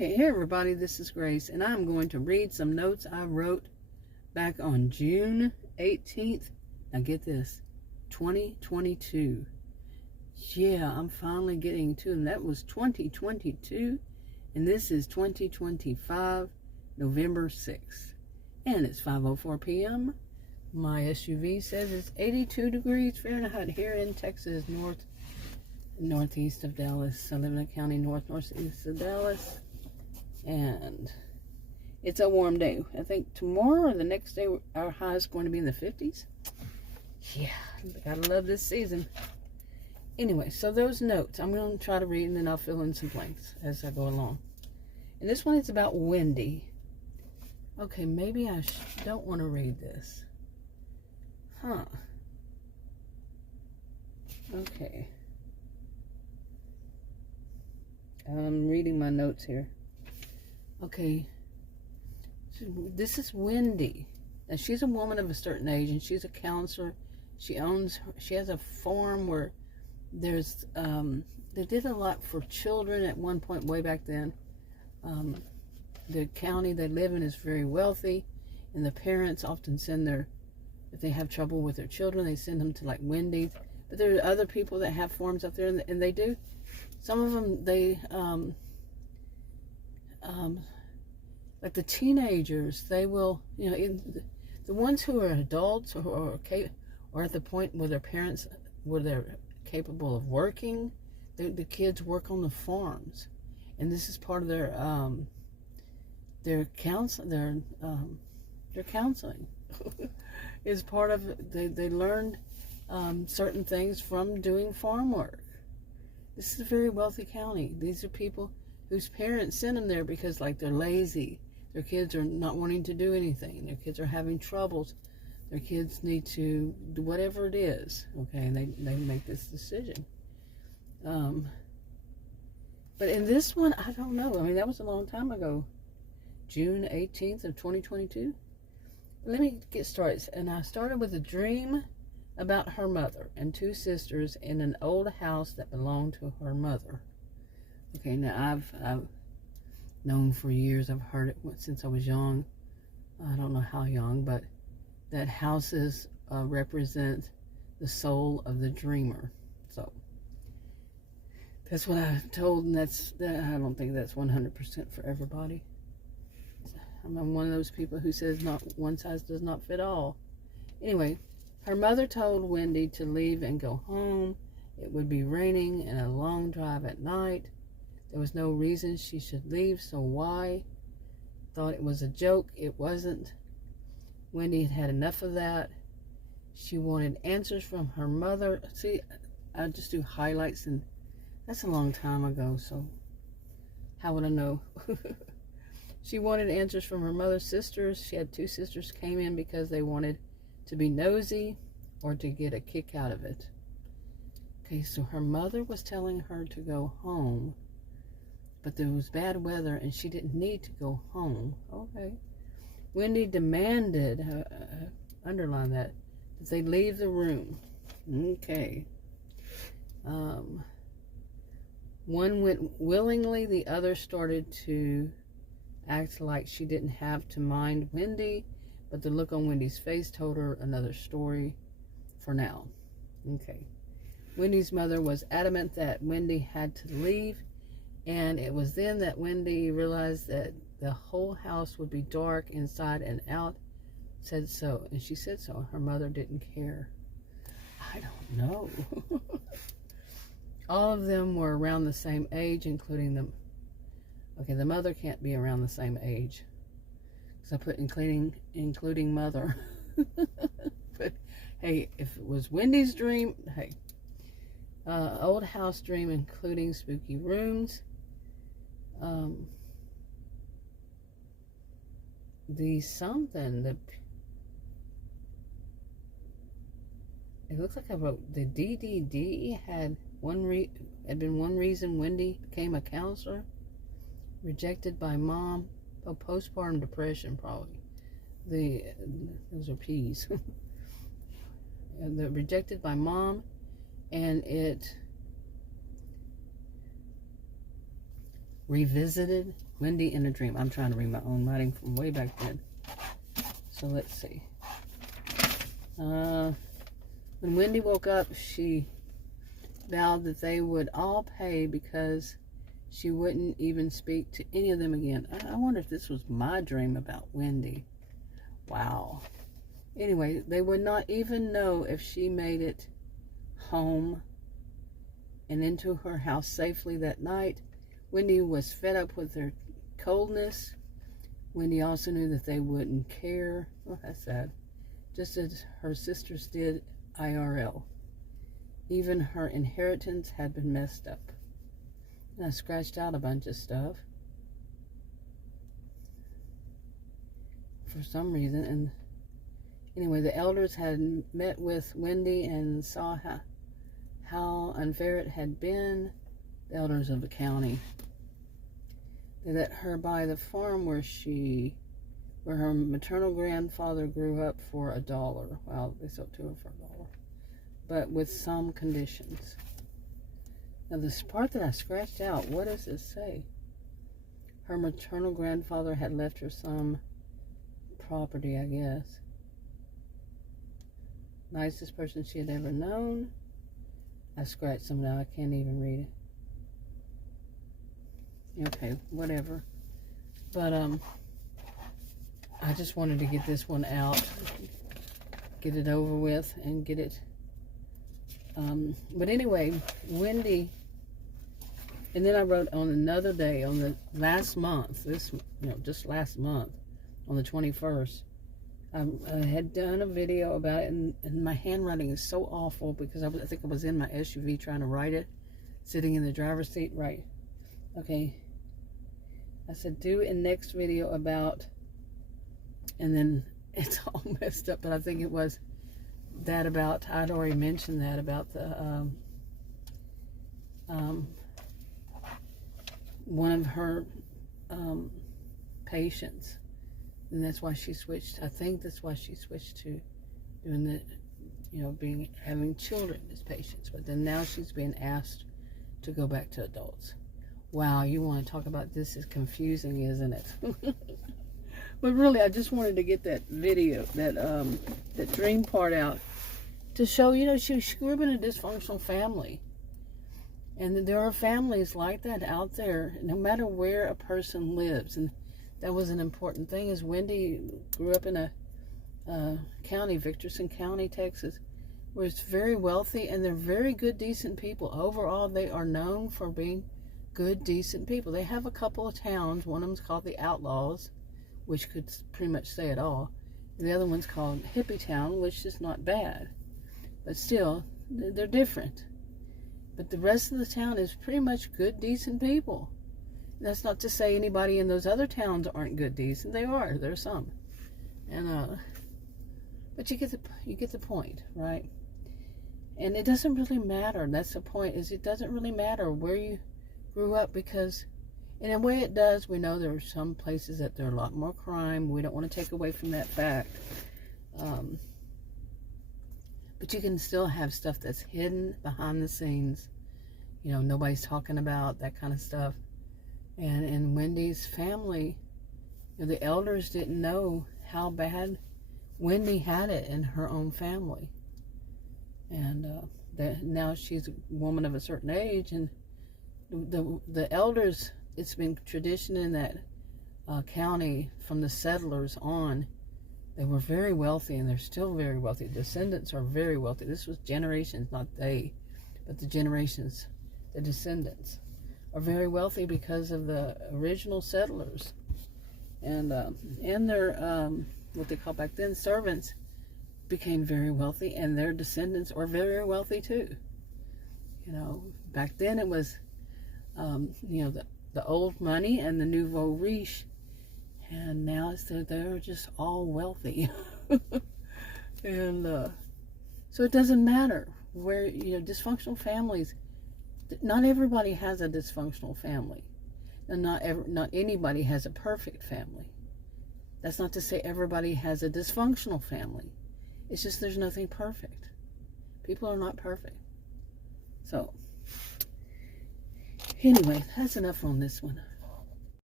Okay, hey everybody, this is Grace, and I'm going to read some notes I wrote back on June 18th. Now get this, 2022. Yeah, I'm finally getting to them. That was 2022, and this is 2025, November 6th. And it's 5:04 p.m. My SUV says it's 82 degrees Fahrenheit here in Texas, northeast of Dallas. I live in a county northeast of Dallas. And it's a warm day. I think tomorrow or the next day our high is going to be in the 50s. Yeah, gotta love this season. Anyway, so those notes, I'm going to try to read and then I'll fill in some blanks as I go along. And this one is about Wendy. Okay, maybe I don't want to read this. Huh. Okay. I'm reading my notes here. Okay, this is Wendy, and she's a woman of a certain age, and she's a counselor. She has a farm where there's, they did a lot for children at one point way back then. The county they live in is very wealthy, and the parents often send if they have trouble with their children, they send them to like Wendy's. But there are other people that have farms up there, and they do, some of them, they, like the teenagers, they will, the ones who are adults or at the point where they're capable of working, the kids work on the farms, and this is part of their counseling is part of they learned certain things from doing farm work. This is a very wealthy county. These are people whose parents send them there because, like, they're lazy. Their kids are not wanting to do anything. Their kids are having troubles. Their kids need to do whatever it is, okay, and they make this decision. But in this one, I don't know. I mean, that was a long time ago. June 18th of 2022. Let me get started. And I started with a dream about her mother and two sisters in an old house that belonged to her mother. Okay, now I've known for years, I've heard it since I was young. I don't know how young, but that houses represent the soul of the dreamer. So that's what I've told, and I don't think that's 100% for everybody. I'm one of those people who says not one size does not fit all. Anyway, her mother told Wendy to leave and go home. It would be raining and a long drive at night. There was no reason she should leave, so why? Thought it was a joke. It wasn't. Wendy had had enough of that. She wanted answers from her mother. See, I just do highlights, and that's a long time ago, so how would I know? She wanted answers from her mother's sisters. She had two sisters came in because they wanted to be nosy or to get a kick out of it. Okay, so her mother was telling her to go home, but there was bad weather and she didn't need to go home. Okay. Wendy demanded, underline that they leave the room. Okay. One went willingly, the other started to act like she didn't have to mind Wendy, but the look on Wendy's face told her another story for now. Okay. Wendy's mother was adamant that Wendy had to leave, and it was then that Wendy realized that the whole house would be dark inside and out. Said so, and she said so. Her mother didn't care. I don't know. All of them were around the same age, including them. Okay, the mother can't be around the same age, because I put including mother. But hey, if it was Wendy's dream, hey, old house dream, including spooky rooms. It looks like I wrote the DDD had been one reason Wendy became a counselor. Rejected by mom. Oh, postpartum depression, probably. Those are P's. The rejected by mom, and it revisited Wendy in a dream. I'm trying to read my own writing from way back then. So let's see. When Wendy woke up, she vowed that they would all pay because she wouldn't even speak to any of them again. I wonder if this was my dream about Wendy. Wow. Anyway, they would not even know if she made it home and into her house safely that night. Wendy was fed up with their coldness. Wendy also knew that they wouldn't care. Oh, that's sad. Just as her sisters did IRL. Even her inheritance had been messed up. And I scratched out a bunch of stuff for some reason. And anyway, the elders had met with Wendy and saw how unfair it had been. The elders of the county. They let her buy the farm where her maternal grandfather grew up for $1. Well, they sold to her for $1, but with some conditions. Now, this part that I scratched out, what does it say? Her maternal grandfather had left her some property, I guess. Nicest person she had ever known. I scratched some now. I can't even read it. Okay, whatever. But, I just wanted to get this one out, get it over with, and get it. But anyway, Wendy, and then I wrote on another day, on the last month, just last month, on the 21st, I had done a video about it, and my handwriting is so awful because I think I was in my SUV trying to write it, sitting in the driver's seat, right? Okay. I said, do a next video about, and then it's all messed up, but I think it was that about, I'd already mentioned that about the, one of her patients, and that's why she switched. I think that's why she switched to doing the, having children as patients, but then now she's being asked to go back to adults. Wow, you want to talk about this is confusing, isn't it? But really, I just wanted to get that video, that dream part out to show, she grew up in a dysfunctional family. And there are families like that out there, no matter where a person lives. And that was an important thing, is Wendy grew up in a county, Victorson County, Texas, where it's very wealthy, and they're very good, decent people. Overall, they are known for being good, decent people. They have a couple of towns. One of them's called the Outlaws, which could pretty much say it all. The other one's called Hippie Town, which is not bad. But still, they're different. But the rest of the town is pretty much good, decent people. That's not to say anybody in those other towns aren't good, decent. They are. There's some. And but you get the point, right? And it doesn't really matter. That's the point. Is it doesn't really matter where you grew up, because in a way it does. We know there are some places that there are a lot more crime. We don't want to take away from that fact. But you can still have stuff that's hidden behind the scenes. Nobody's talking about that kind of stuff. And in Wendy's family, the elders didn't know how bad Wendy had it in her own family. And now she's a woman of a certain age, and the elders, it's been tradition in that county from the settlers on. They were very wealthy, and they're still very wealthy. Descendants are very wealthy. This was generations, not they, but the generations, the descendants are very wealthy because of the original settlers. And their, what they call back then, servants, became very wealthy, and their descendants are very wealthy too. Back then it was, the old money and the nouveau riche. And now they're just all wealthy. And so it doesn't matter where, dysfunctional families, not everybody has a dysfunctional family. And not anybody has a perfect family. That's not to say everybody has a dysfunctional family. It's just there's nothing perfect. People are not perfect. So, anyway, that's enough on this one.